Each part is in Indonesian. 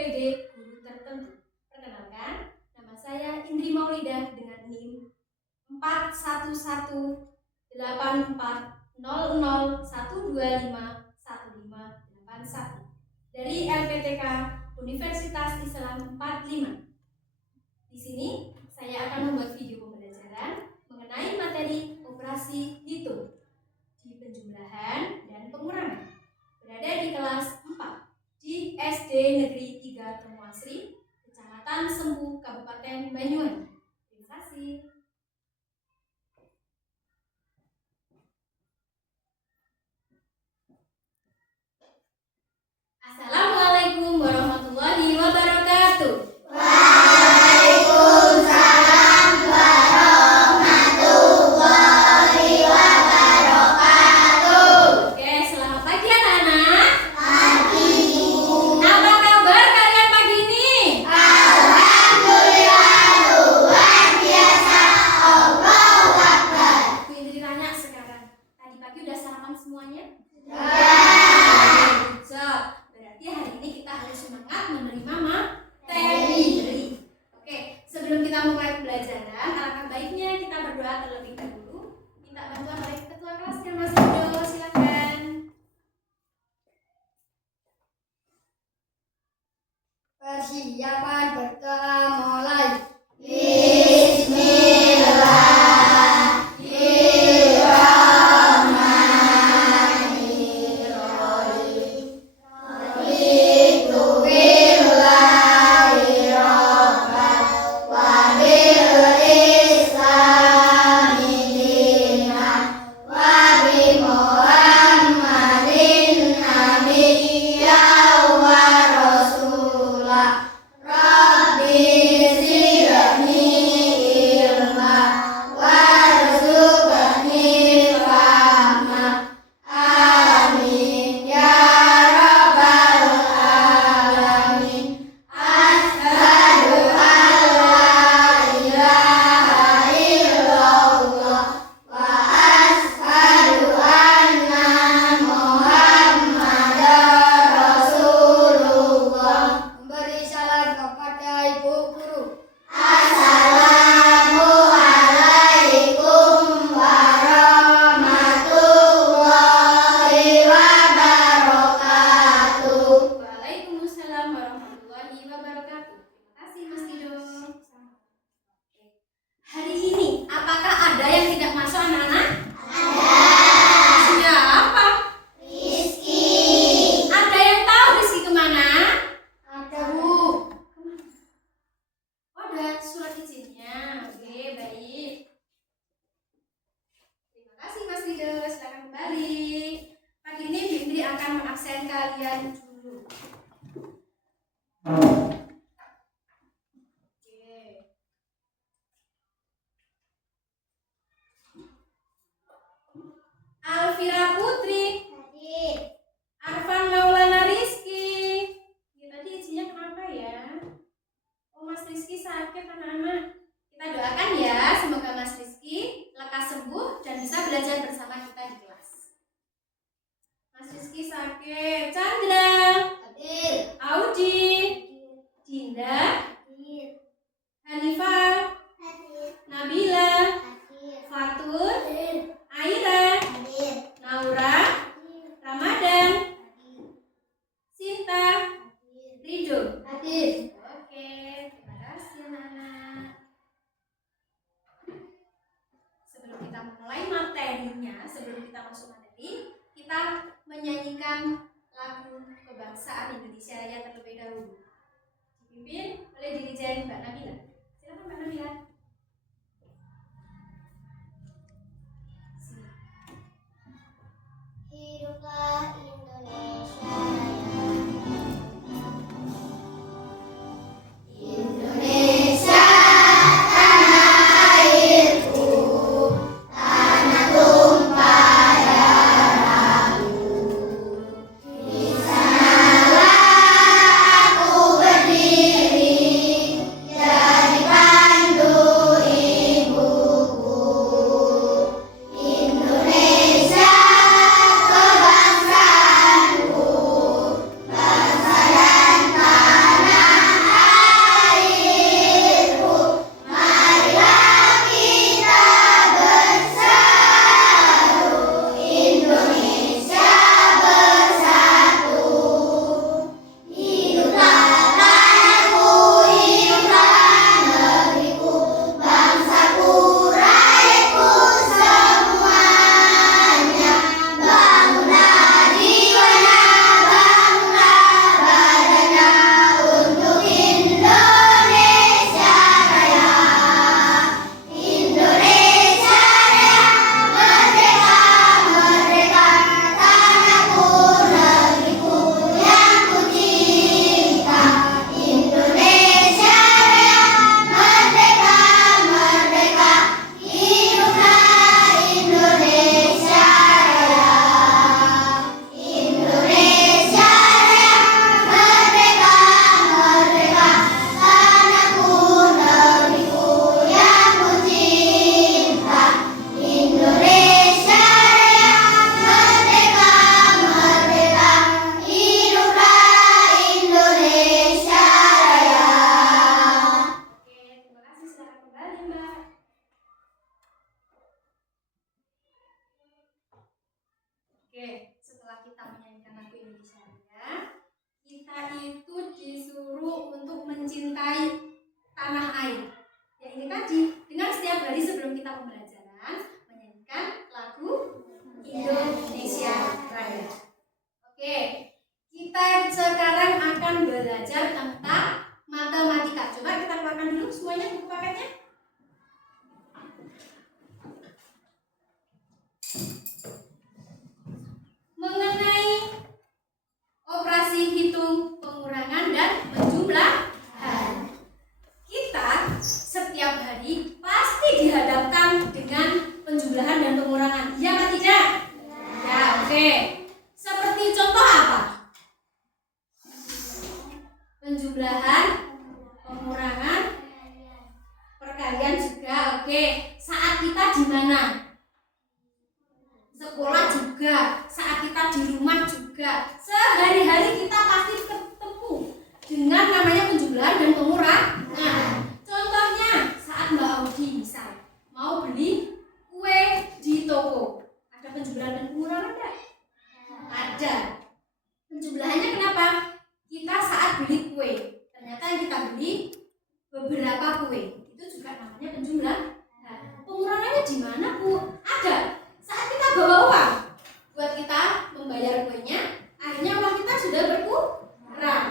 PPD guru tertentu. Perkenalkan, nama saya Indri Maulida dengan NIM 41818001251581 dari LPTK Universitas Islam 45. Di sini saya akan membuat video pembelajaran mengenai materi operasi hitung di penjumlahan dan pengurangan. Berada di kelas 4 di SD Negeri 3 Temuasri, Kecamatan Sempu, Kabupaten Banyuwangi. Terima kasih. Assalamualaikum warahmatullahi wabarakatuh. Waalaikumsalam warahmatullahi wabarakatuh. Oke, selamat pagi anak-anak. Pagi. Apa kabar kalian pagi ini? Alhamdulillah luar biasa. Allahu Akbar. Bu Indri tanya sekarang, tadi pagi udah sarapan semuanya? Berarti hari ini kita harus semangat menerima materi. Oke, sebelum kita mulai pembelajaran, alangkah baiknya kita berdoa terlebih dahulu. Minta bantuan oleh ketua kelasnya Mas Edo, silakan. Persiapan berdoa mulai. Waalaikumsalam warahmatullahi wabarakatuh. Terima kasih Mas Dido. Hari ini, apakah ada yang tidak masuk anak-anak? Siapa? Ada yang tahu Rizky kemana? Ada, Bu. Oh, ada surat izinnya. Oke, baik. Terima kasih Mas Dido. Silakan kembali. Pagi ini Bindri akan mengabsen kalian dulu. Oke. Alvira Putri, Arfan Maulana Rizky. Ya, tadi izinnya kenapa ya? Oh, Mas Rizky sakit anak-anak. Kita doakan ya, semoga Mas Rizky lekas sembuh dan bisa belajar bersama kita di kelas. Mas Rizky sakit. Chandra, Audi, Dinda, Hanifah, Nabila, Fatur, Aira, Naura, Ramadan, Sinta, Ridho. Oke, terima kasih anak-anak. Sebelum kita mulai materinya, sebelum kita masuk materi, kita menyanyikan lagu kebangsaan Indonesia Raya terlebih dahulu. Dipimpin oleh dirijen Mbak Nabila. Silakan Mbak Nabila. Hiduplah Indonesia Raya. Indonesia tanah airku, tanah tumpah darahku. Di sanalah aku berdiri, jadi Oke, setelah kita menyanyikan lagu Indonesia Raya, kita itu disuruh untuk mencintai tanah air. Ya ini tadi, dengan setiap hari sebelum kita pembelajaran menyanyikan lagu Indonesia Raya. Oke, kita sekarang akan belajar tentang matematika. Coba kita keluarkan dulu semuanya buku paketnya. Mengenai operasi hitung, pengurangan, dan penjumlahan, kita setiap hari pasti dihadapkan dengan penjumlahan dan pengurangan. Iya atau tidak? Ya, oke. Seperti contoh apa? Penjumlahan, pengurangan, perkalian juga. Oke. Saat kita di mana? Sekolah juga, saat kita di rumah juga, sehari-hari kita pasti ketemu dengan namanya penjumlahan dan pengurangan. Contohnya saat Mbak Audi misal mau beli kue di toko, ada penjumlahan dan pengurangan enggak? Ada. Penjumlahannya kenapa? Kita saat beli kue, ternyata yang kita beli beberapa kue, itu juga namanya penjumlahan. Pengurangannya di mana, Bu? Ada. Saat kita bawa uang buat kita membayar kuenya, akhirnya uang kita sudah berkurang.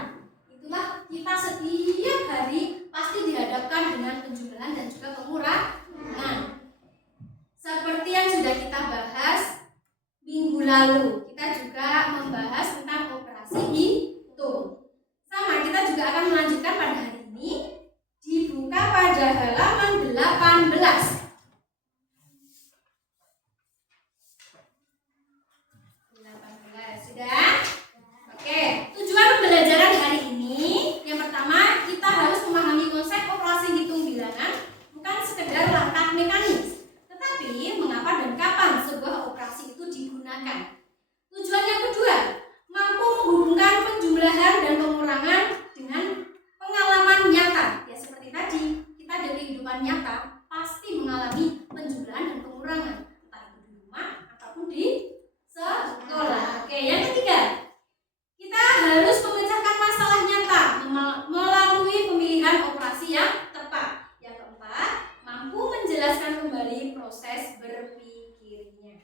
Itulah kita setiap hari pasti dihadapkan dengan penjumlahan dan juga pengurangan. Seperti yang sudah kita bahas minggu lalu, kita juga membahas tentang operasi hitung. Sama, kita juga akan melanjutkan pada hari ini. Dibuka pada halaman 18. Sudah? Oke, tujuan pembelajaran hari ini yang pertama, kita harus memahami konsep operasi hitung bilangan, bukan sekedar langkah mekanis, tetapi mengapa dan kapan sebuah operasi itu digunakan. Tujuan yang kedua, mampu menghubungkan penjumlahan dan pengurangan dengan pengalaman nyata. Ya seperti tadi, kita dari kehidupan nyata pasti mengalami penjumlahan dan pengurangan, entah itu di rumah ataupun di sekolah. Oke, yang ketiga, kita harus memecahkan masalah nyata melalui pemilihan operasi yang tepat. Yang keempat, mampu menjelaskan kembali proses berpikirnya.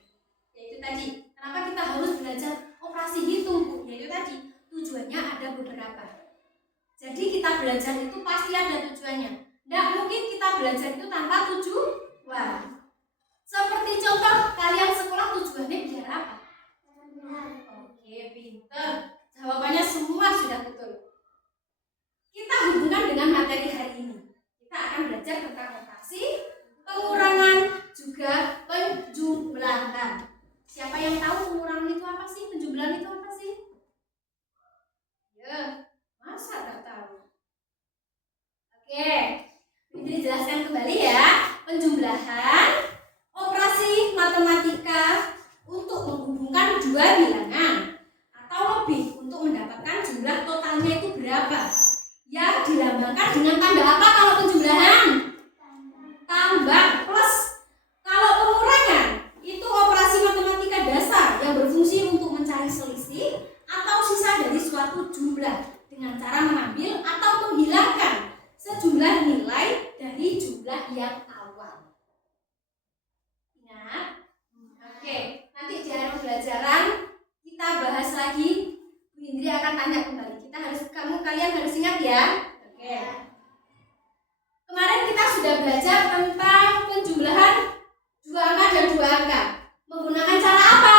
Yaitu tadi, kenapa kita harus belajar operasi hitung, Bu? Yaitu tadi, tujuannya ada beberapa. Jadi kita belajar itu pasti ada tujuannya. Tidak mungkin kita belajar itu tanpa tujuan. Seperti contoh, kalian sekolah tujuannya biar apa? Oke, pinter. Jawabannya semua sudah betul. Kita hubungkan dengan materi hari ini. Kita akan belajar tentang operasi, pengurangan, juga penjumlahan. Siapa yang tahu pengurangan itu apa sih? Penjumlahan itu apa sih? Ya, masa nggak tahu? Oke, ini jelaskan kembali ya. Penjumlahan, operasi matematika untuk menghubungkan dua bilangan atau lebih untuk mendapatkan jumlah totalnya itu berapa, yang dilambangkan dengan tanda apa kalau penjumlahan? Tambah plus. Kalau pengurangan itu operasi matematika dasar yang berfungsi untuk mencari selisih atau sisa dari suatu jumlah dengan cara mengambil atau menghilangkan sejumlah nilai dari jumlah yang awal. Ingat? Oke. Nanti di akhir pembelajaran kita bahas lagi. Bu Indri akan tanya kembali. Kalian harus ingat ya. Oke. Kemarin kita sudah belajar tentang penjumlahan 2 angka dan 2 angka. Menggunakan cara apa?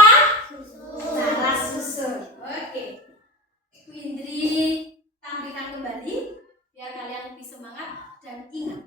Cara susun. Oke. Bu Indri tampilkan kembali biar kalian lebih semangat dan ingat.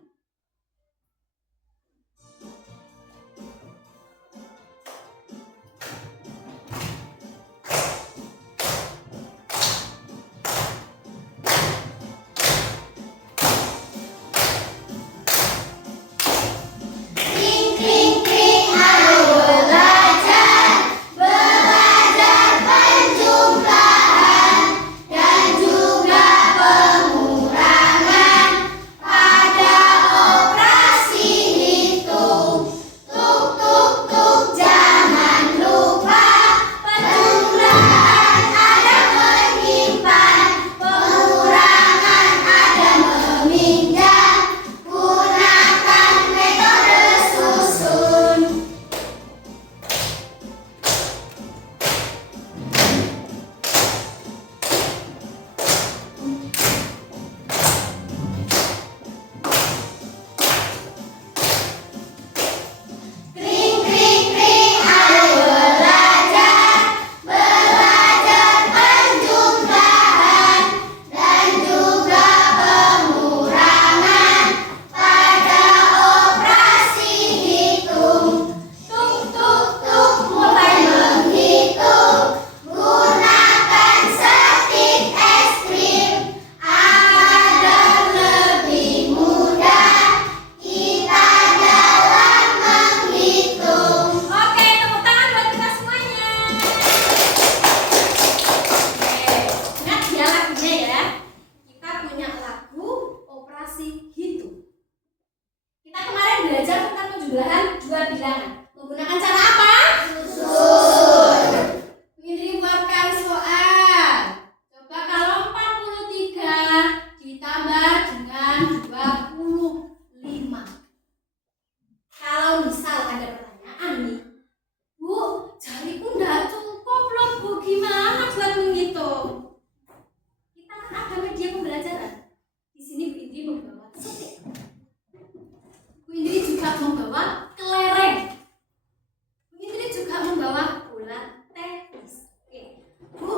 juga membawa bola tenis. Oke, Bu,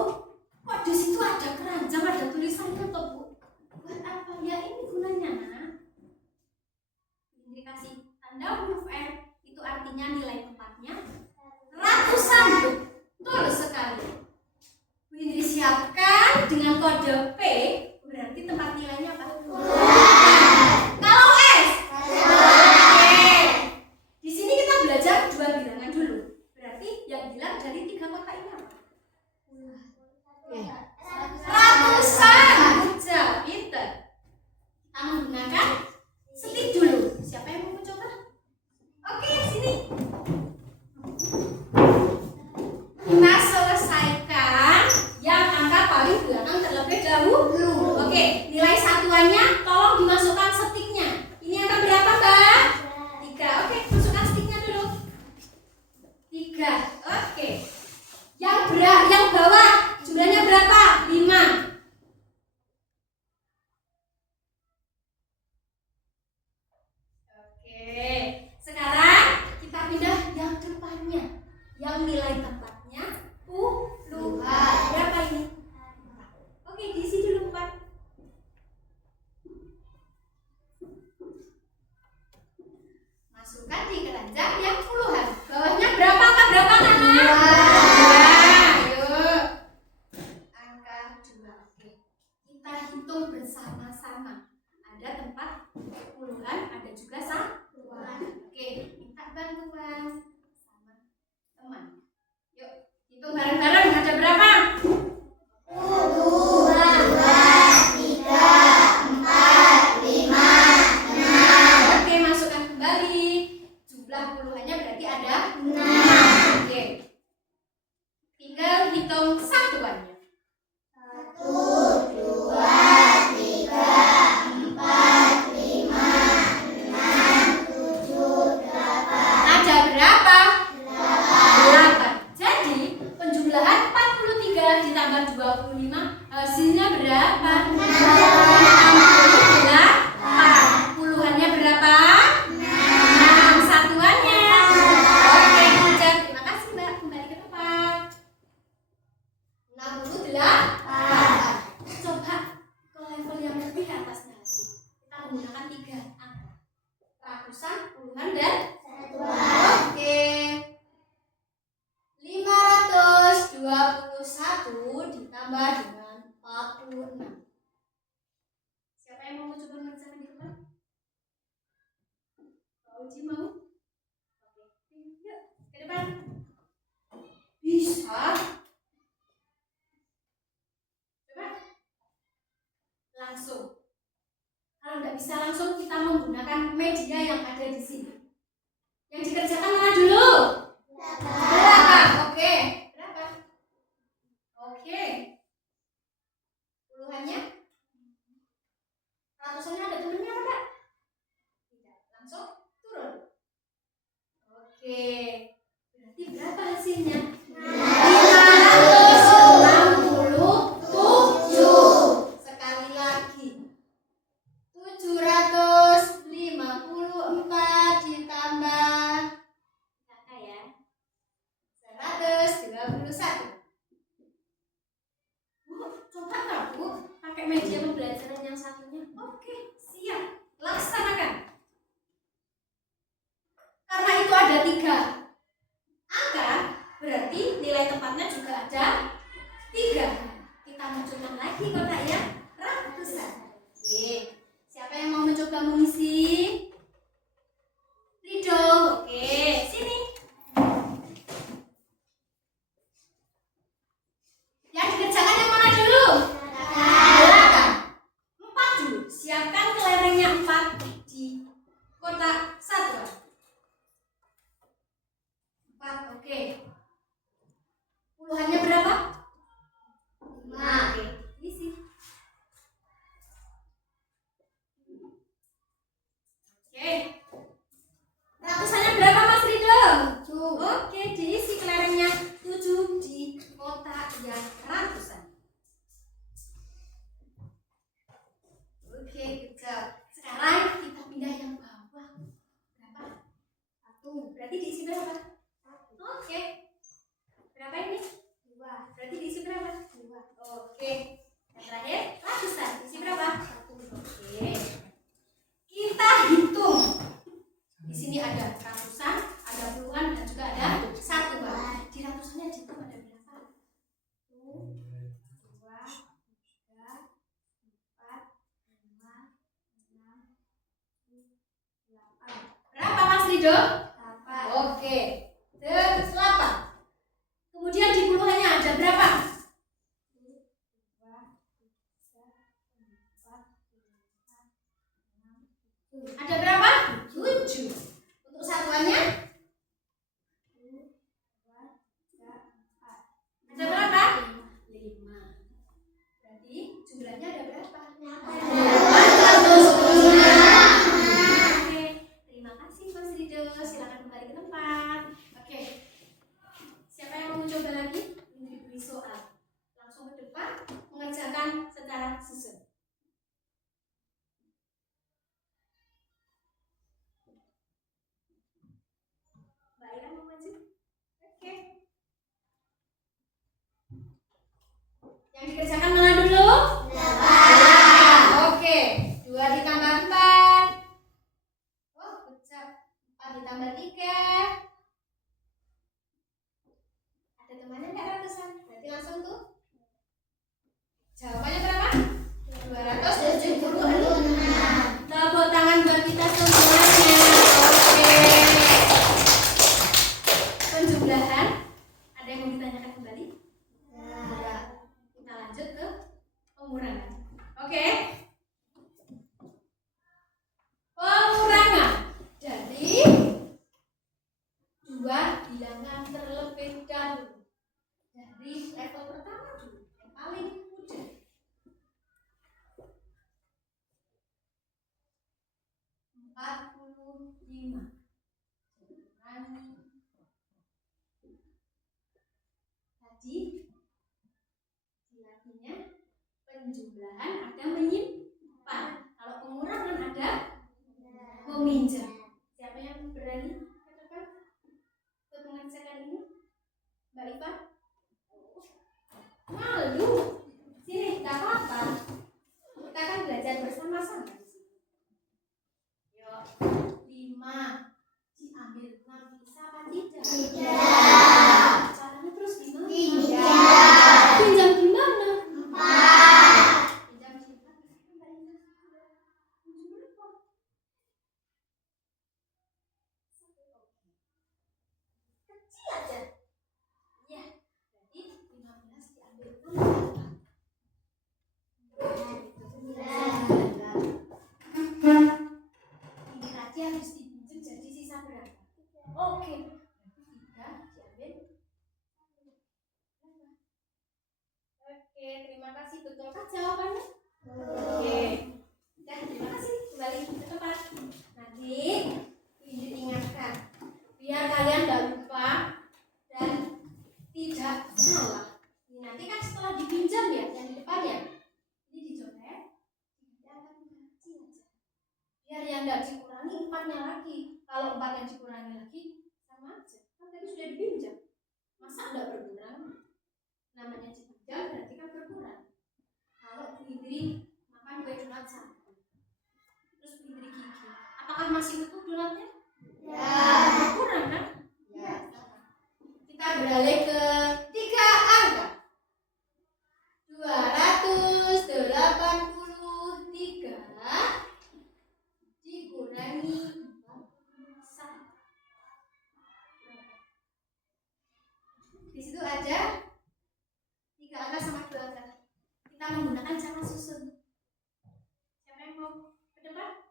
kok di situ ada keranjang, ada tulisannya toh, Bu? Buat apa ya ini gunanya, Nak? Ini kasih tanda huruf R, itu artinya nilai tempatnya ratusan. Betul sekali. Bu Indri siapkan dengan kode P, berarti tempat nilainya apa? Kalau S? Oke. Di sini kita belajar dua bilangan dulu. Berarti yang bilang dari tiga kotak ini apa? Ratusan. Jauh, pinter. Kita menggunakan setik dulu. Siapa yang mau mencoba? Oke, sini. Kita selesaikan yang angka paling belakang terlebih dahulu. Oke, nilai satuannya tolong dimasukkan setiknya. Ini angka berapa, Mbak? 3. Oke, masukkan setiknya dulu. 3. Oke. Yang bawah jumlahnya berapa? 5. Oke. Sekarang kita pindah yang depannya. Yang nilai tempatnya puluhan. Berapa ini? Oke, diisi dulu 4. Masukkan di keranjang yang puluhan. Bawahnya berapa? Angka berapa, Nana? 2. Yuk. Angka 2. Oke. Kita hitung bersama-sama. Ada tempat puluhan, ada juga satuan. Oke, minta bantuan sama teman. Yuk, hitung bareng-bareng. Ada berapa? 1, 2, 3, 4, 5, 6. Oke, masukkan kembali. Jumlah puluhannya berarti ada 6. Oke. Tinggal hitung satuannya. 1, 2, 3, 4, 5, 6, 7, 8. Ada berapa? 8. 8. Jadi, penjumlahan 43 ditambah 25 hasilnya berapa? 68. Puluhannya berapa? 6. Satuannya. Oke, Ijaz. Terima kasih, Mbak. Kembali ke tempat. 68. Coba ke level yang lebih atasnya lagi. Kita menggunakan 3 angka. Ratusan, puluhan, dan Satuan. oke. 521 ditambah dengan 46. Siapa yang mau coba mengerjakan di depan? Pak Uji mau? Oke, yuk ke depan. Bisa. Coba. Langsung. Kalau nggak bisa langsung, kita menggunakan media yang ada di sini. Yang dikerjakan mana dulu? Berapa? Oke. Berapa? Oke. Puluhannya? Ratusannya ada temennya apa enggak? Tidak. Langsung turun. Oke. Berarti berapa hasilnya? 567. Sekali lagi. 754 ditambah kakak ya. 121. Bu, coba nggak Bu pakai media pembelajaran yang satunya? Oke, siap. Laksanakan. Karena itu ada 3 angka, berarti nilai tempatnya juga ada 3. Kita munculkan lagi kotak ya, ratusan. Oke, siapa yang mau mencoba mengisi? Rido, oke, sini. Yang dikerjakan yang mana dulu? Belakang. 4 dulu. Siapkan kelerengnya 4 di kotak satuan. 4, oke. Puluhannya berapa? 5. Oke, isi. Berapa Mas Rido? Oke, 8. Kemudian di puluhannya ada berapa? Ada berapa? 7. Untuk satuannya? Ada berapa? 5. Berarti jumlahnya ada berapa? 810. Oke, terima kasih Mas Rido. Silakan kembali ke tempat. Oke, siapa yang mau coba lagi? Diberi soal. Langsung ke depan, mengerjakan secara susun. Mbak Ira mau maju? Oke. Yang dikerjakan mana dulu? 8. Oke, 2 ditambah 4. Oh, kecap. 4 ditambah 3. Ada temannya nggak ratusan? Berarti langsung tuh. Jawabannya berapa? 276. Tepuk tangan buat kita semuanya. Oke. Penjumlahan. Ada yang mau ditanyakan kembali? Kita lanjut ke pengurangan. Oke. Pengurangan dari 2 bilangan terlebih dahulu. Dari level pertama dulu, yang paling mudah. 45. Tadi dilatihnya penjumlahan ada menyimpan. Kalau pengurangan ada meminjam. Siapa yang berani ke depan untuk mengerjakan ini? Mbak Iva? Malu. Sini, nggak apa-apa. Kita akan belajar bersama-sama di sini. Yuk, 5 diambil 6 bisa apa tidak? Tidak. Caranya terus gimana? Tidak. Pinjam gimana? 4. Pinjam siapa? Kecil aja. Ya, berarti 15 diambil 6 ini tadi harus dipinjam jadi sisa berapa? Oke, berarti 3 diambil. Oke, terima kasih. Betulkah jawabannya? Oke. Ya, terima kasih. Kembali ke tempat. Nanti diingatkan biar kalian tidak lupa dan tidak salah. Ini nanti kan setelah dipinjam ya, yang di depan ya. Ini dicoret, diangkat kecil aja. Biar yang tidak dikurangi 4-nya lagi. Kalau 4 yang dikurangi lagi sama aja. Kan tadi sudah dipinjam. Masa tidak berkurang? Namanya dipinjam berarti kan berkurang. Kalau Bu Indri makan kue donat 1, terus Bu Indri gigi, apakah masih utuh donatnya? Ya. Berkurang kan? Ya. Kita beralih ke 3 angka. 283 dikurangi 41. Di situ aja 3 angka sama 2 angka. Kita menggunakan cara susun. Siapa yang mau ke depan?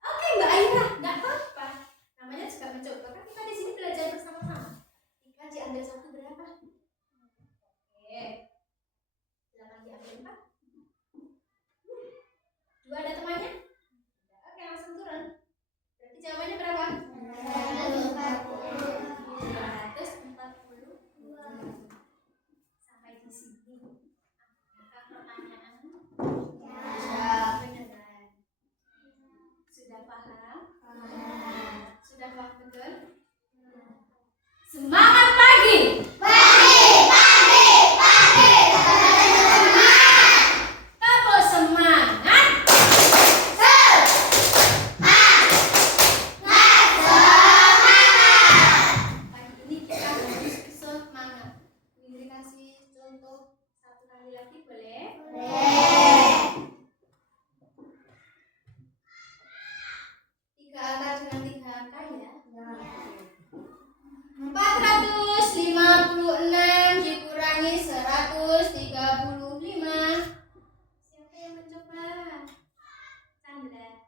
Oke, Mbak Aira, nggak apa-apa. Namanya juga mencoba. Kan kita di sini belajar bersama-sama. 3 diambil 1 berapa? Oke. 8 diambil 4. 2 ada temannya? Oke, langsung turun. Berarti jawabannya berapa? 240. Sampai di sini. Apakah pertanyaan? Ya, benar. Sudah paham? Sudah paham betul? Semangat pagi! Tepuk semangat! Pagi ini kita harus semangat. lagi boleh? Boleh. 3 angka dengan 3 angka ya. 456 dikurangi 135. Siapa yang mencoba? Chandra.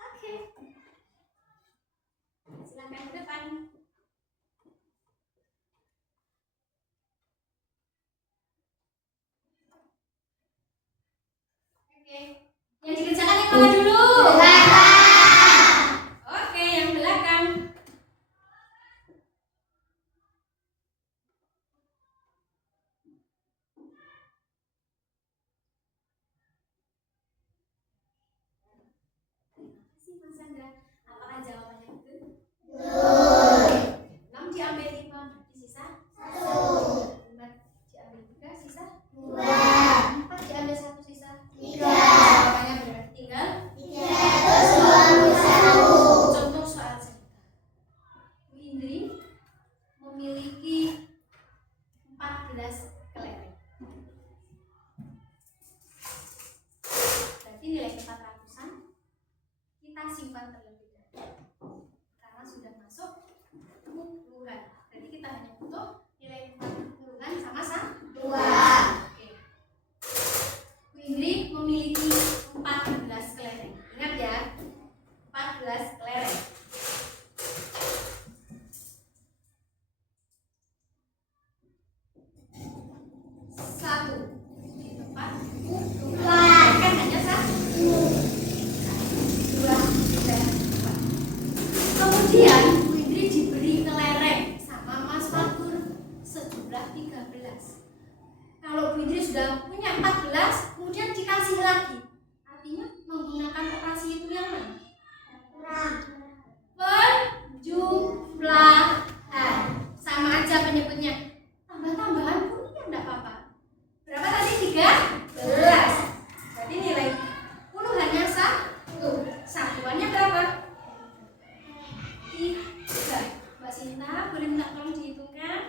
Oke. Silakan ke depan. Oke. Yang dikerjakan yang mana dulu? Oke, yang belakang. Terima kasih Mas Chandra. Apakah jawabannya betul? 6 diambil 5 berarti sisa 1. 5 diambil 3 sisa 2. 4 diambil 1 sisa 3. Jawabannya berarti tinggal 321. Contoh soal cerita. Bu Indri memiliki 14 kelereng. Berarti nilai 400-an kita simpan terlebih dahulu karena sudah masuk puluhan. Berarti kita hanya butuh nilai puluhan sama 2. Oke. Bu Indri memiliki 14 kelereng. Ingat ya, 14 kelereng. 1 di tempat kan hanya 1. 2, 3, 4. Kemudian Bu Indri diberi kelereng sama Mas Fatur sejumlah 13. Kalau Bu Indri sudah punya 14, kemudian dikasih lagi, artinya menggunakan operasi itu yang mana? Penjumlahan. Sama aja penyebutnya. Tambah-tambahan pun ya enggak apa-apa. Berapa tadi? 13. Berarti nilai puluhannya 1. Satuannya berapa? 3. Mbak Sinta, boleh minta tolong dihitungkan?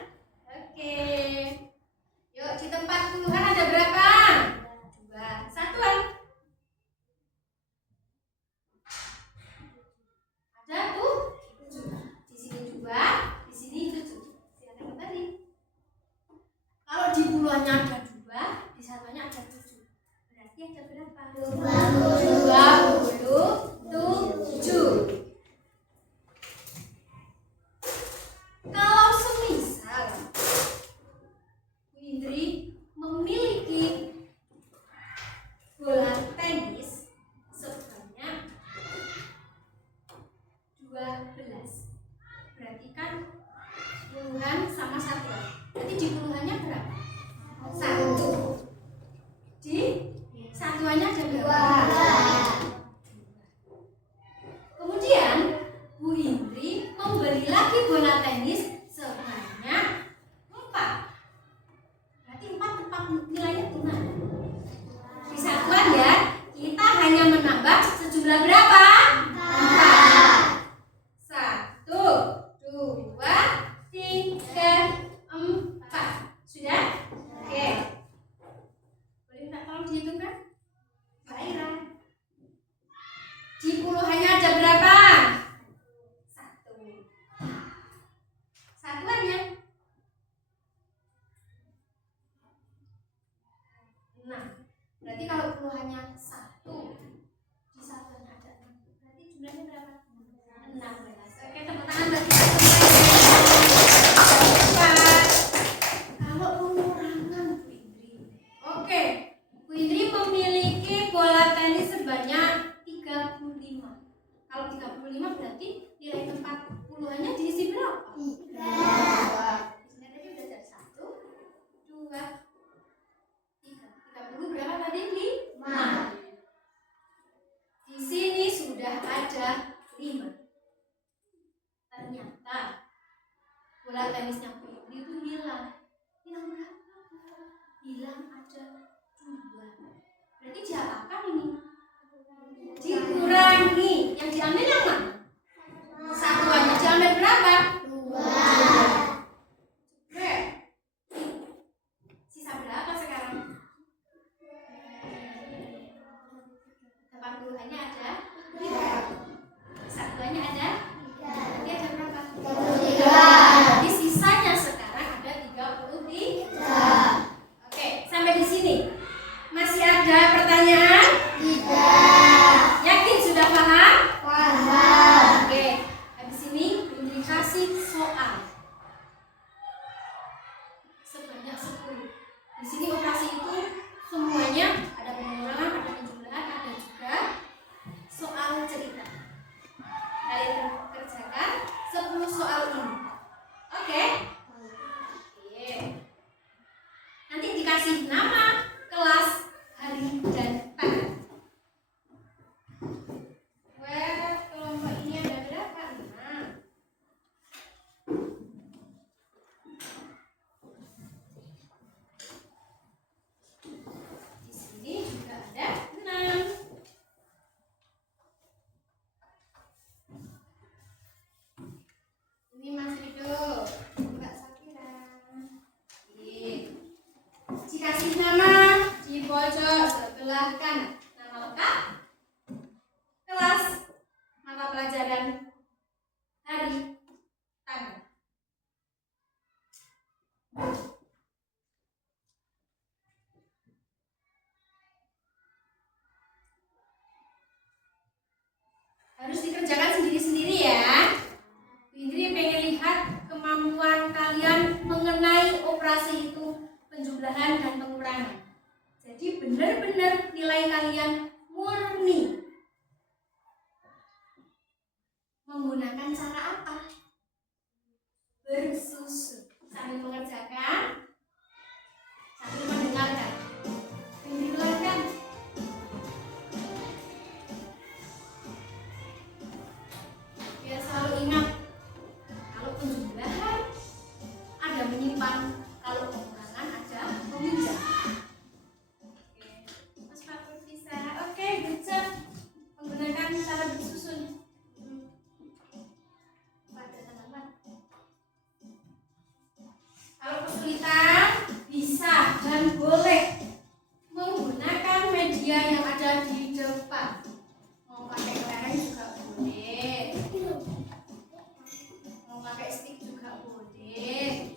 Oke. Yuk, di tempat puluhan ada berapa? 2. Satuan? Ada 7. Di sini 2, di sini 7. Silakan kembali. Kalau di puluhannya ada 2, di satuannya ada 7. Berarti ada berapa? 27. Kalau semisal Bu Indri memiliki bola tenis sebanyak 12, berarti kan puluhan sama satuan. Berarti di puluhannya berapa? 1. Di satuannya ada berapa? 2. Kemudian Bu Indri membeli lagi bola tenis sebanyak 4. Berarti 4 tempat nilainya gimana? Di satuan ya, kita hanya menambah sejumlah berapa? 4. 1, 2, 3, 4. Sudah? Oke. Boleh minta tolong dihitungkan? Mbak Ira. Di puluhannya ada berapa? 1. Satuannya 6. Berarti kalau puluhannya 1, di satuannya ada 6. Berarti jumlahnya berapa? 16. Oke, tepuk tangan bagi kalau pengurangan Bu Indri. Oke, Bu Indri memiliki bola tenis sebanyak 35. Kalau 35 berarti nilai tempat puluhannya diisi berapa? 3. Di sini tadi udah ada 1, 2, 3. 30 berapa tadi? 5. Di sini sudah ada 5. Ternyata bola tenisnya Bu Indri itu hilang. Hilang berapa? Hilang ada 2. Berarti diapakan ini? Dikurangi. Yang diambil yang mana? Satuannya diambil berapa? 2. Oke. Sisa berapa sekarang? Di sini operasi itu semuanya ada pengurangan, ada penjumlahan, ada juga soal cerita. Kalian kerjakan 10 soal ini. Oke? Oke. Nanti dikasih nama, kelas, hari, dan tanggal. Wah, kelompok ini ada berapa? 5. Di sini juga ada 6. Ini Mas Rido, Mbak Sakira. Dikasih nama di pojok sebelah kanan. Nama lengkap, kelas, mata pelajaran, hari, tanggal. Harus dikerjakan sendiri-sendiri ya. Indri pengen lihat kemampuan kalian mengenai operasi itu, penjumlahan dan pengurangan. Jadi benar-benar nilai kalian murni. Menggunakan cara apa? Bersusun. Sambil mengerjakan, sambil mendengarkan. Mendengarkan. Biar selalu ingat, kalau penjumlahan ada menyimpan, kalau pengurangan ada meminjam. Oke, Mas Fatul bisa. Oke, good job. Menggunakan cara bersusun. Pada teman-teman. Kalau kesulitan bisa dan boleh menggunakan media yang ada di depan. Mau pakai lereng juga boleh. Mau pakai stick juga boleh.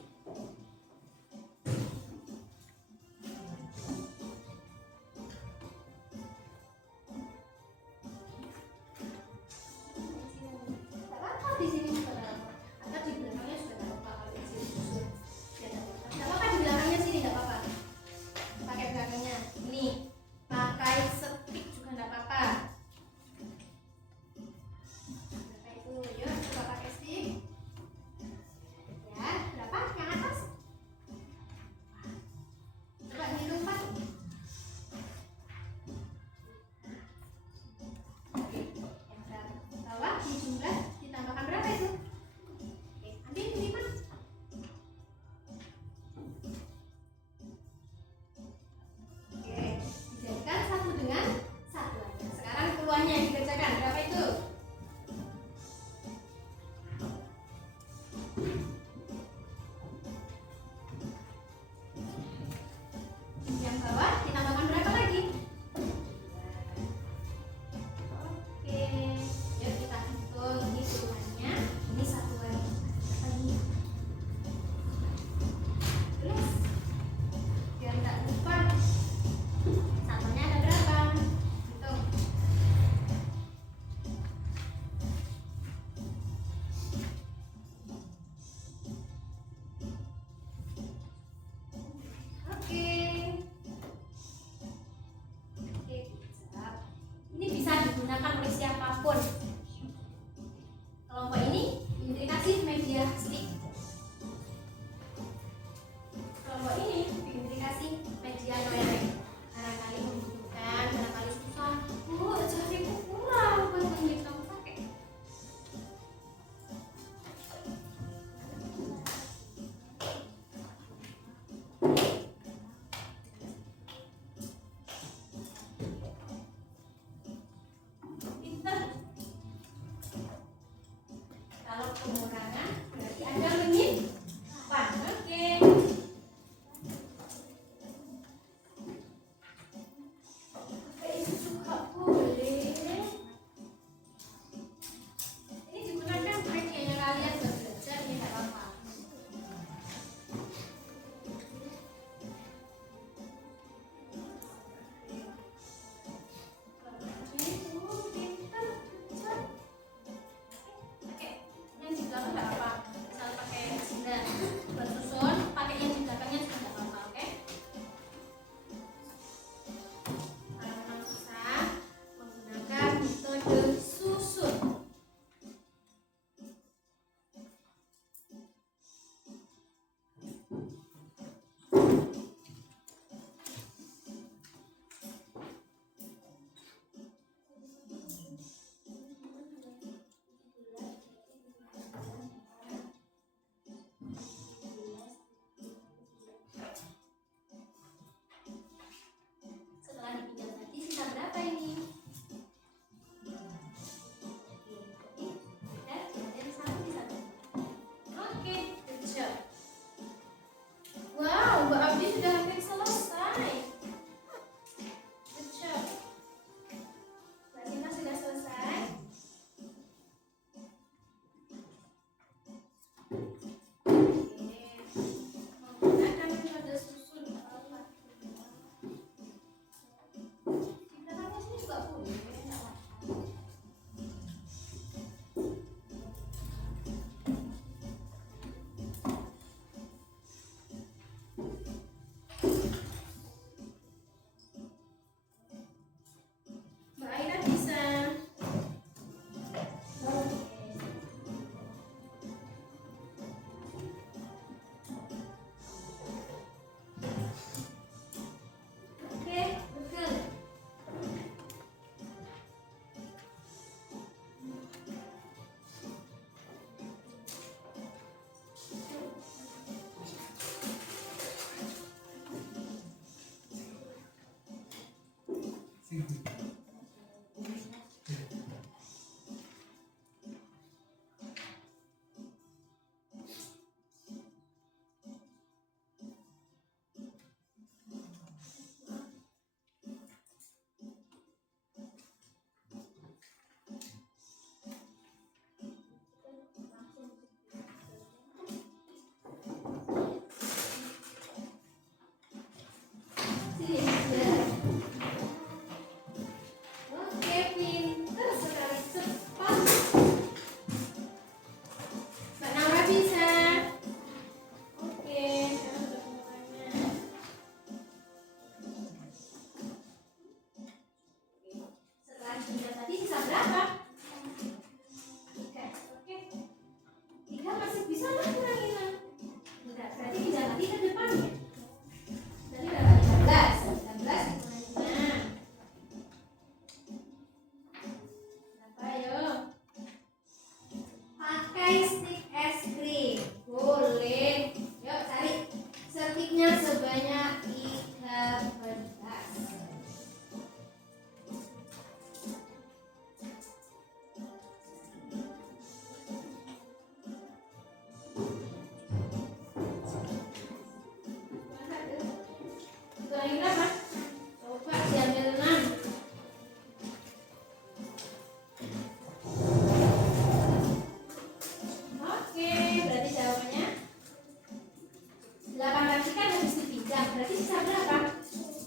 Berarti sisa berapa?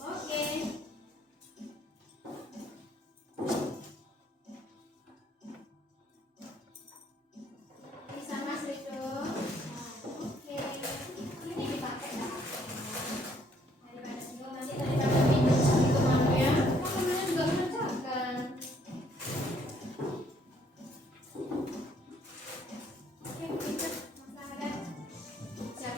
Oke. Bisa Mas Rido. Oke. Ini dipakai dah. Daripada bingung nanti daripada bingung gitu Manu ya. Makanannya juga mengerjakan. Oke, pinter. Mas Ahmad. Siap.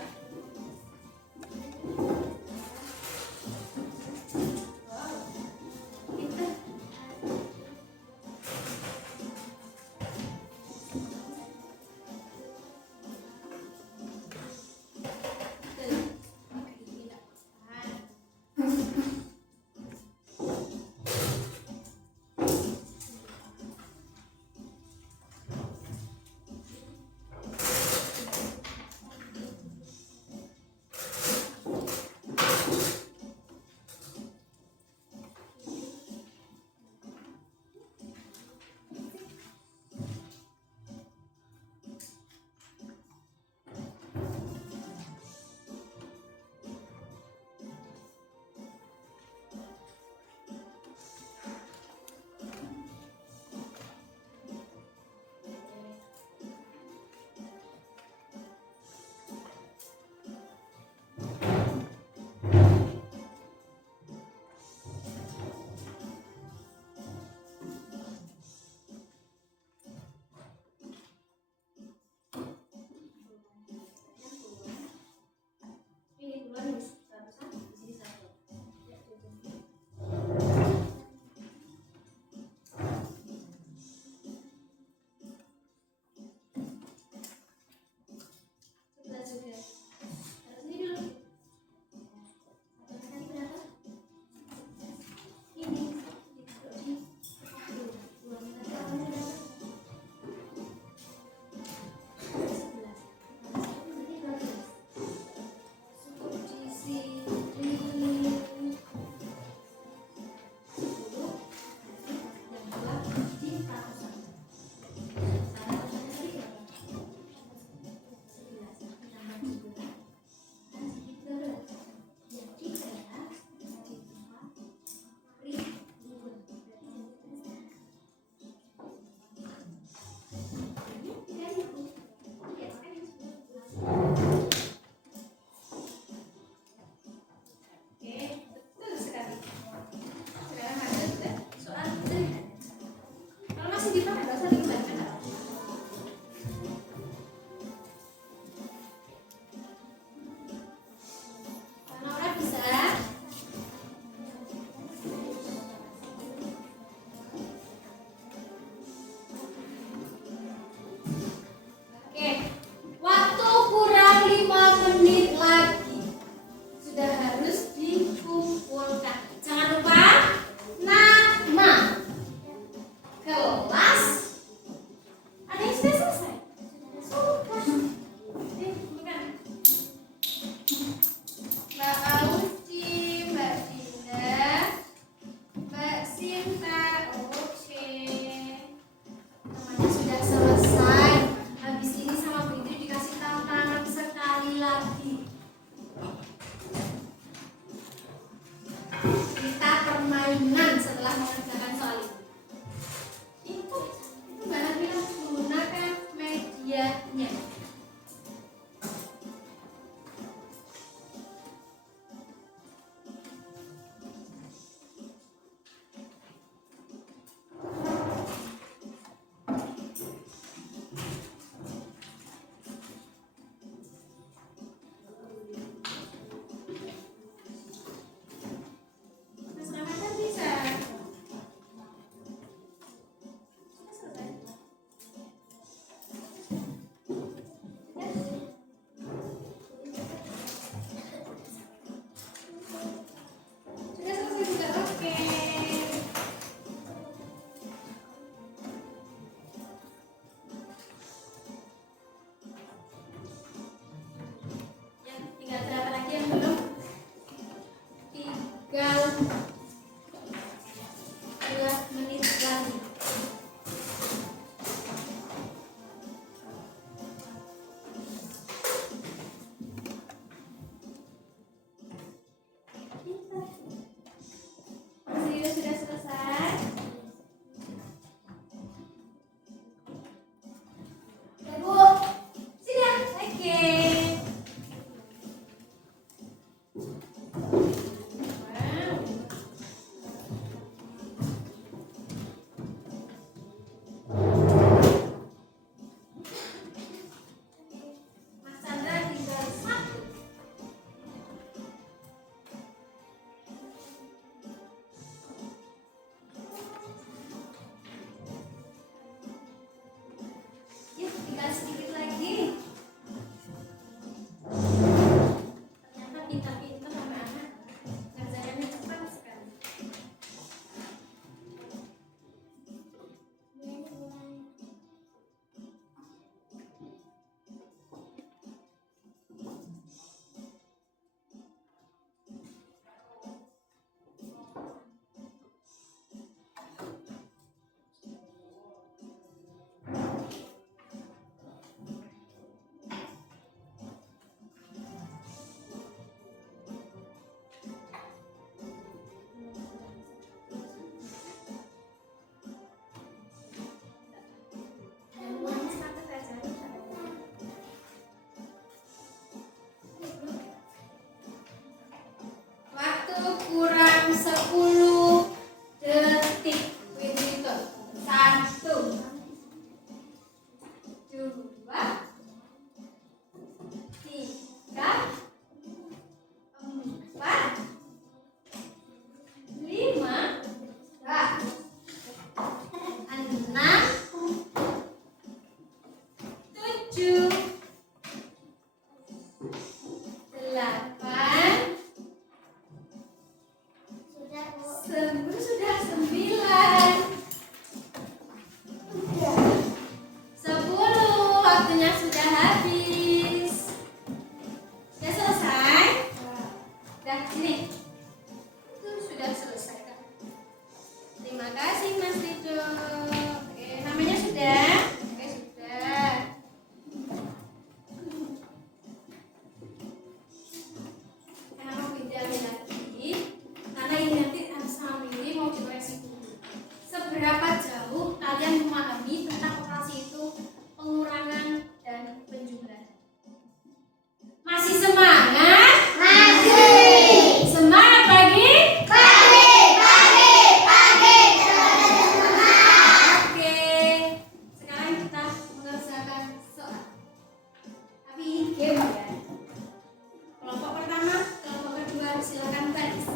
persilakan baris.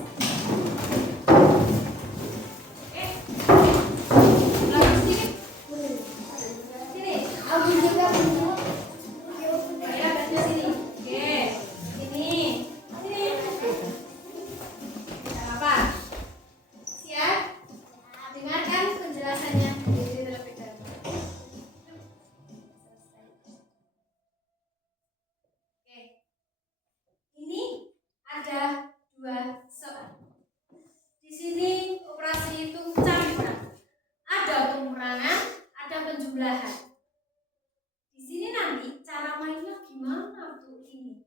Oke. Belakang sedikit. Sini. Aku juga punya. Saya baca sini. Oke. Sini. Sini. Tidak apa. Siap? Dengarkan penjelasannya. Jadi terlebih dahulu. Oke. Ini ada 2 soal. Di sini operasi hitung cari kurang. Ada pengurangan, ada penjumlahan. Di sini nanti cara mainnya gimana tuh ini?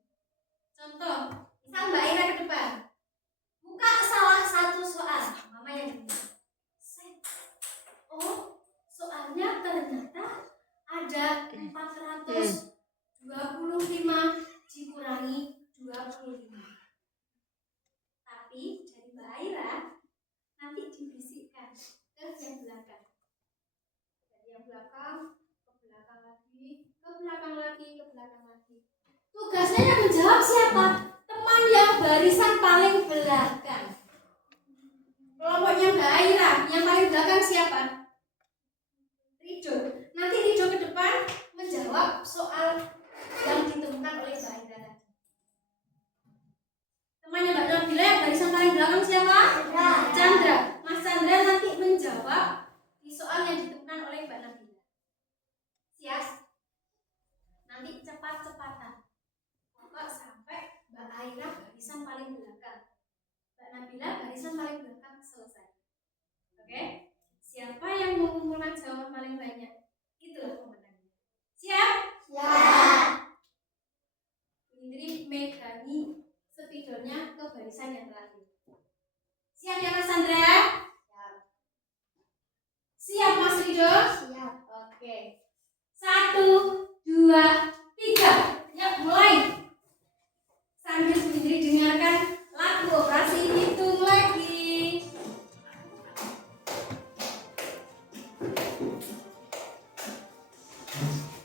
Contoh, misal Mbak Ira ke depan. Buka salah satu soal. Mama yang ini. Oh, soalnya ternyata ada 425 dikurangi 25. Tapi dari Mbak Aira nanti dibisikkan ke yang belakang. Dari yang belakang ke belakang lagi, ke belakang lagi, ke belakang lagi. Tugasnya yang menjawab siapa? Teman yang barisan paling belakang. Kelompoknya Mbak Aira, yang paling belakang siapa? Rido. Nanti Rido ke depan menjawab soal yang ditemukan oleh Mbak Aira tadi. Temannya Mbak Nabila yang barisan paling belakang siapa? Chandra. Mas Chandra nanti menjawab di soal yang ditemukan oleh Mbak Nabila. Siap? Nanti cepat-cepatan. Pokok sampai Mbak Aira barisan paling belakang, Mbak Nabila barisan paling belakang selesai. Oke? Siapa yang mengumpulkan jawaban paling banyak? Itulah pemenangnya. Siap? Siap. Indri megani spidolnya ke barisan yang terakhir. Siap ya Mas Sandra? Siap. Siap Mas Rido? Siap. Oke. 1, 2, 3. Yuk mulai. Sambil sendiri dengarkan lagu operasi hitung lagi.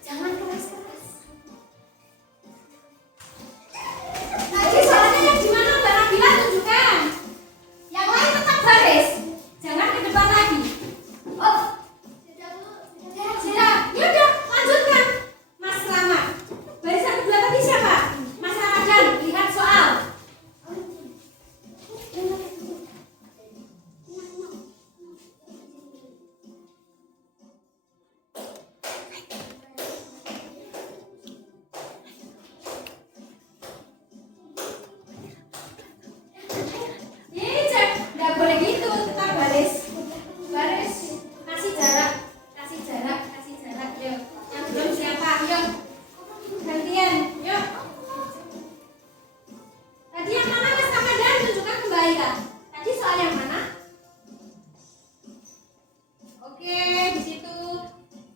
Jangan keras-keras. Tadi soalnya yang di mana Mbak Nabila tunjukkan. Yang lain tetap baris. Jangan ke depan lagi. Oh, sudah. Ya udah, lanjutkan. Mas Rama. Barisan kedua tadi siapa? Mas Ramadan, lihat soal. Ini cek, nggak boleh gitu, tetap baris. Baris, kasih jarak, kasih jarak, kasih jarak. Yuk, yang belum siapa? Yuk, gantian. Yuk. Tadi yang mana Mas Ramadan? Tunjukkan ke Mbak Aira. Tadi soal yang mana? Oke, di situ.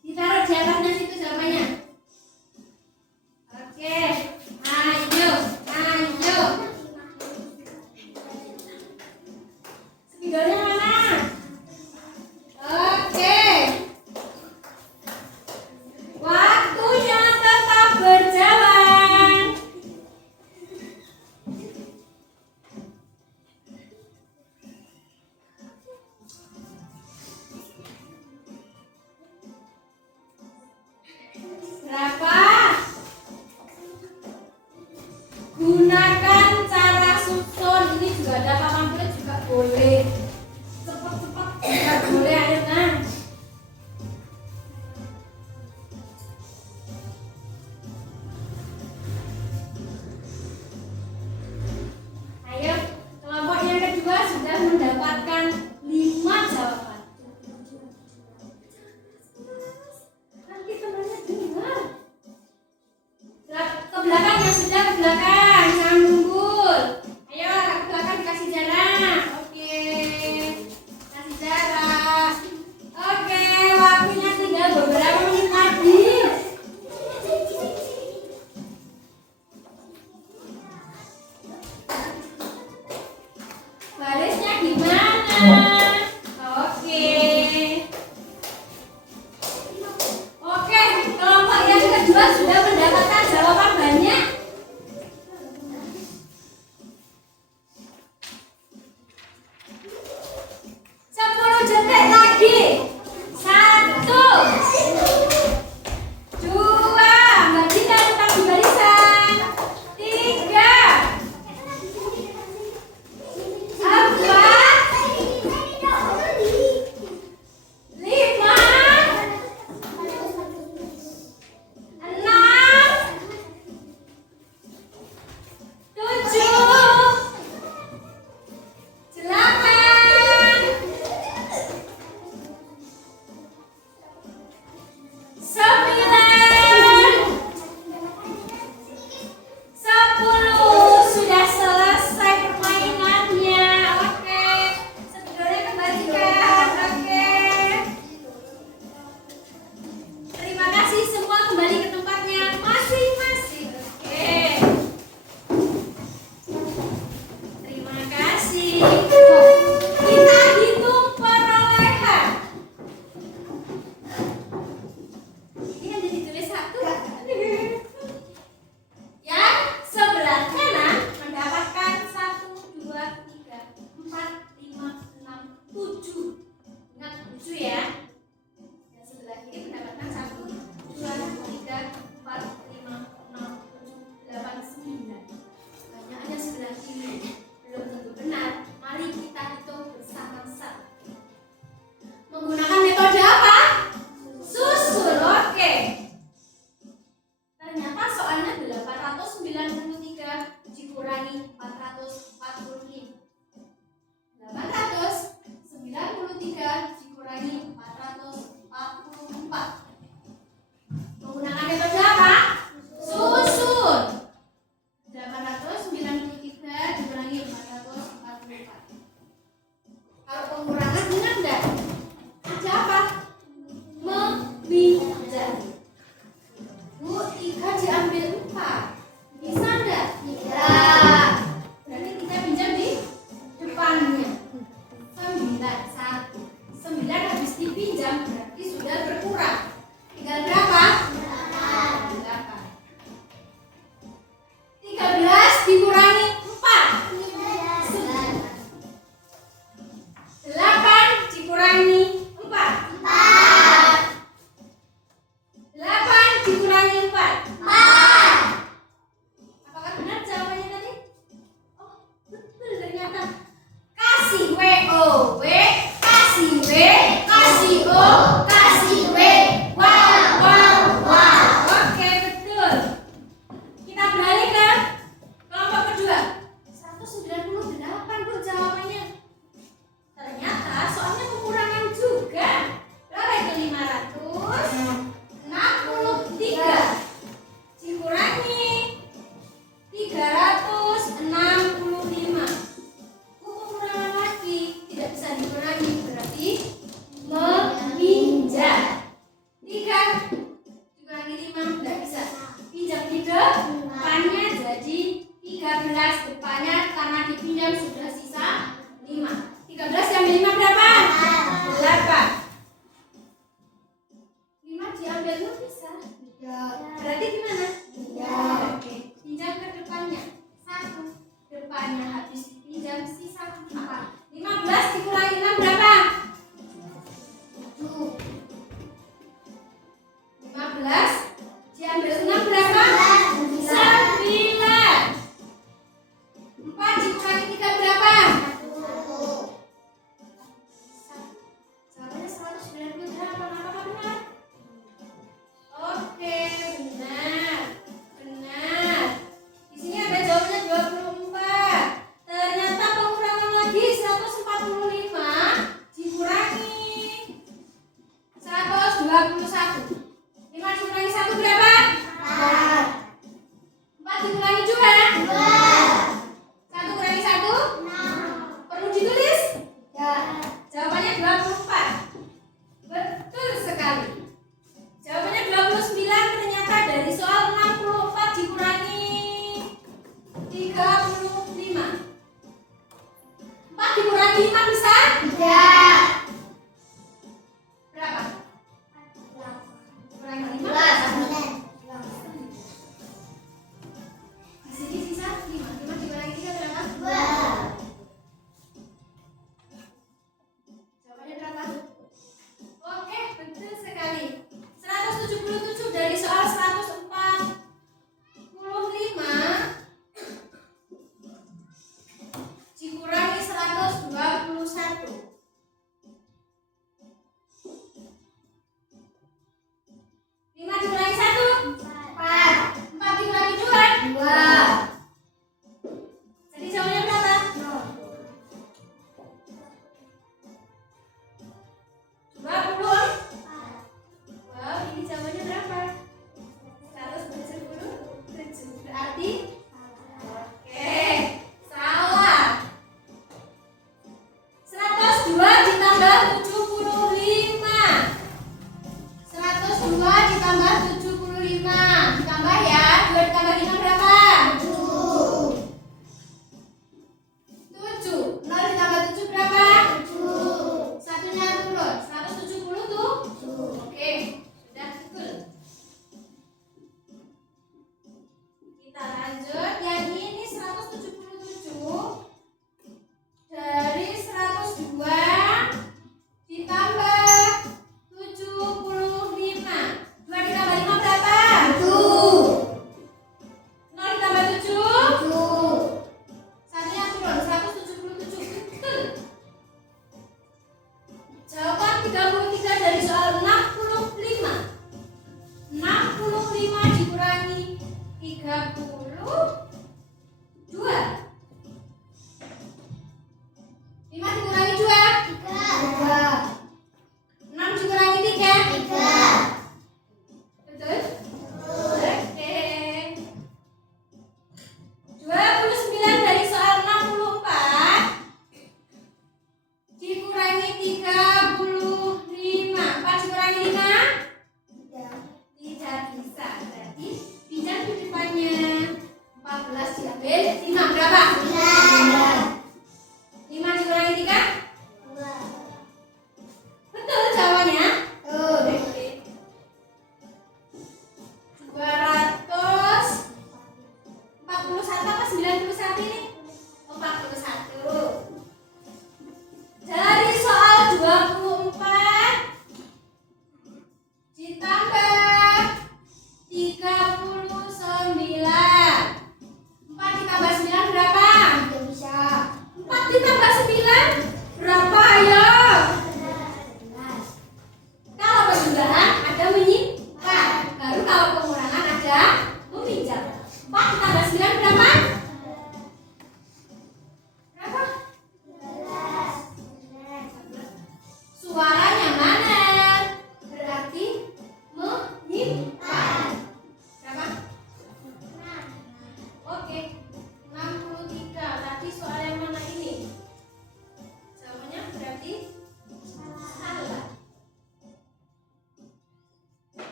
Ditaruh di atasnya situ jawabannya. Oke, ayo, ayo. Spidolnya mana? Oke. Waktunya tetap berjalan. Berapa? Gunakan cara susun. Ini juga ada papan kulit juga boleh. Cepat-cepat juga boleh. Ayo kan. Ayo, kelompok yang kedua sudah mendapatkan 5 jawaban. Nanti temannya dengar. Ke belakang yang sudah ke belakang, jangan mundur. Ayo ke belakang dikasih jarak. Oke, kasih jarak. Oke, waktunya tinggal beberapa menit lagi. Barisnya gimana? Oke. Oke, kelompok yang kedua sudah mendapatkan jawaban banyak. belum tentu benar. Mari kita hitung bersama-sama. Menggunakan metode apa? Susun. Oke. Ternyata soalnya 893 dikurangi 445. 893 dikurangi 444. Menggunakan metode apa? Susun. 893 dikurangi 444. Kalau pengurangan ingat enggak? Ada apa? Meminjam. Bu, 3 diambil 4. Bisa enggak? Tidak. Berarti kita pinjam di depannya. 9 habis dipinjam berarti sudah berkurang. Tinggal berapa? 8. 13 dikurangi 4. 8 dikurangi 4. 8 dikurangi 4. Apakah benar jawabannya tadi? Oh, betul ternyata. Kasih WO, kasih W, kasih O, kasih W. Wow. Oke, betul. Kita beralih ke kelompok kedua. 198 Bu jawabannya. Ternyata soalnya pengurangan juga. Berapa itu 563 dikurangi 365. Pengurangan lagi tidak bisa dikurangi berarti meminjam. 3 dikurangi 5 tidak bisa. Pinjam di depannya jadi 13 depannya karena dipinjam sudah sisa 5. 13 diambil 5 berapa? 8. 5 diambil 6 bisa. Berarti gimana? Oke, pinjam ke depannya 1. Depannya habis dipinjam sisa 4. 15 dikurangi 6 berapa? 15 diambil 6 berapa? 9. 4 dikurangi 3 berapa? Jawabannya 198. Apakah benar? Oke, benar. Di sini ada jawabannya 24. Ternyata pengurangan lagi 145 dikurangi 121. 5 dikurangi 1 berapa? 4 dikurangi 2. 1 kurangi 1? Perlu ditulis? Jawabannya 24. Betul sekali. Jawabannya 29. Ternyata dari soal 64 dikurangi 35. 4 dikurangi 5 bisa? Berapa? Kurangi 5. Di sini sisa 5. 5 dikurangi 3 berapa? Jawabannya berapa? Oke, betul sekali. 177 dari soal 145 dikurangi 121.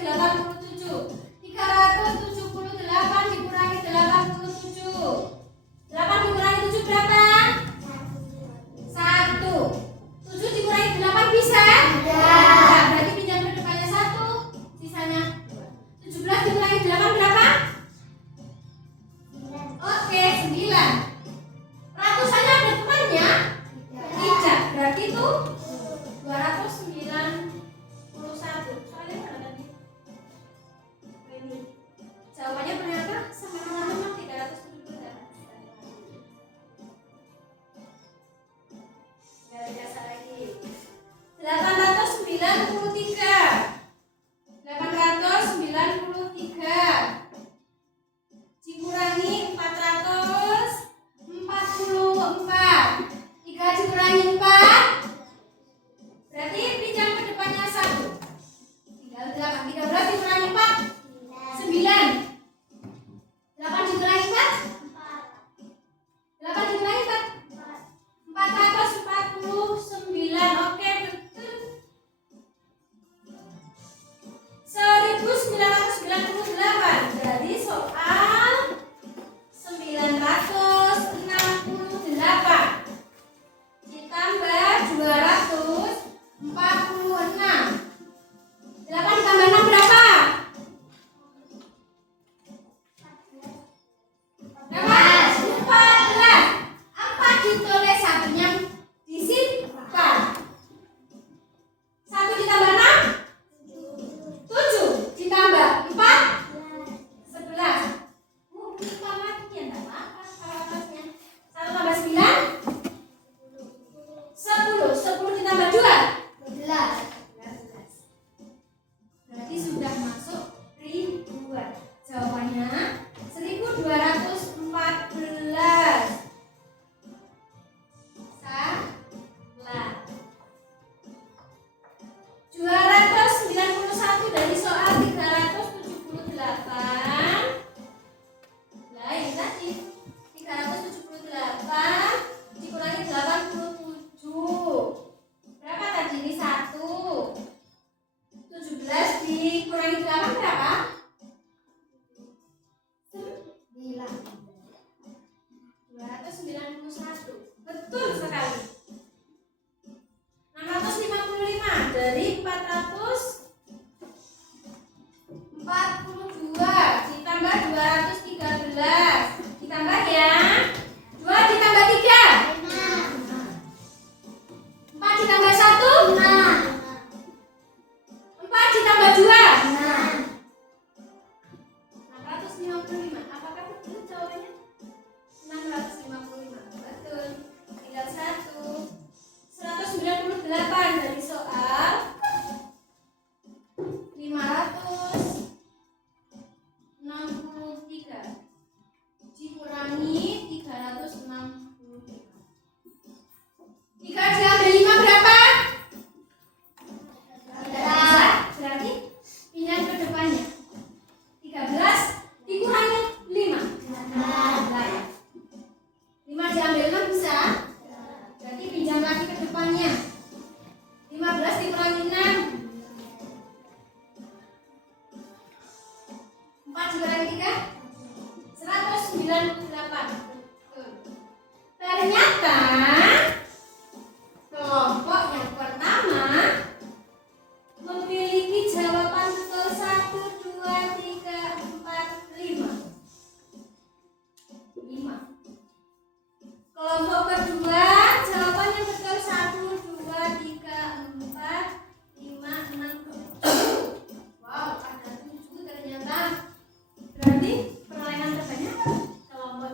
87. 378 dikurangi 87. 8 dikurangi 7 berapa? 1. 7 dikurangi 8 bisa? Nah, berarti pinjam ke depannya 1, sisanya 2. 17 dikurangi 8 berapa? Oke, 9. Ratusannya ada temannya? Tidak. Berarti itu 291. Soalnya mana tadi? Ini. Jawabannya ternyata sama teman-teman 378. Gak biasa lagi. 893. 893 dikurangi 444. 3 dikurangi 4 berarti pinjam ke depannya 1. Tinggal 8. 13 dikurangi 4 9. 8 dikurangi 4 8 dikurangi 4 449. Oke, betul. 1998. Jadi soal 968 ditambah 246. 8 ditambah 6 berapa? Berapa? 14. 4 ditulis, satunya disimpan. 1 ditambah 6 7 ditambah 4 11. Lupa lagi ya, enggak apa-apa kalau atasnya. 1 tambah 9 10. 10 ditambah 2 11. Berarti sudah masuk ribuan. Jawabannya 1214. Salah. Juara kelas 91 dari soal 378. Nah, ini tadi 378 dikurangi 87. Berapa tadi? Ini 1. 17 dikurangi 8 berapa? 291. Betul sekali. 655 dari 442 ditambah 213. Ditambah ya. 2 ditambah 3 4 ditambah 1 4 ditambah 2 655. Apakah betul jawabannya? 655. Betul. Tinggal 1. 198 dari soal 563 dikurangi 365. 3 diambil 5 berapa? 13. Berarti pinjam ke depannya 13 dikurangi 5 5 diambil 6 bisa? Berarti pinjam lagi ke depannya 15 dikurangi 6 4 dikurangi 3 198. Betul. Ternyata kelompok yang pertama memiliki jawaban betul 1, 2, 3, 4, 5. Kelompok kedua jawabannya betul 1, 2, 3, 4, 5, 6, 7. Wow, ada 7 ternyata. Berarti perolehan terbanyak kelompok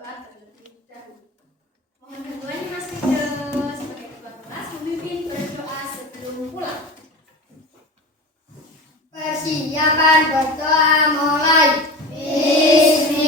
berdoa terlebih dahulu. Mohon bantuan Mas Rido sebagai ketua kelas memimpin berdoa sebelum pulang. Persiapan berdoa mulai. Bismillah.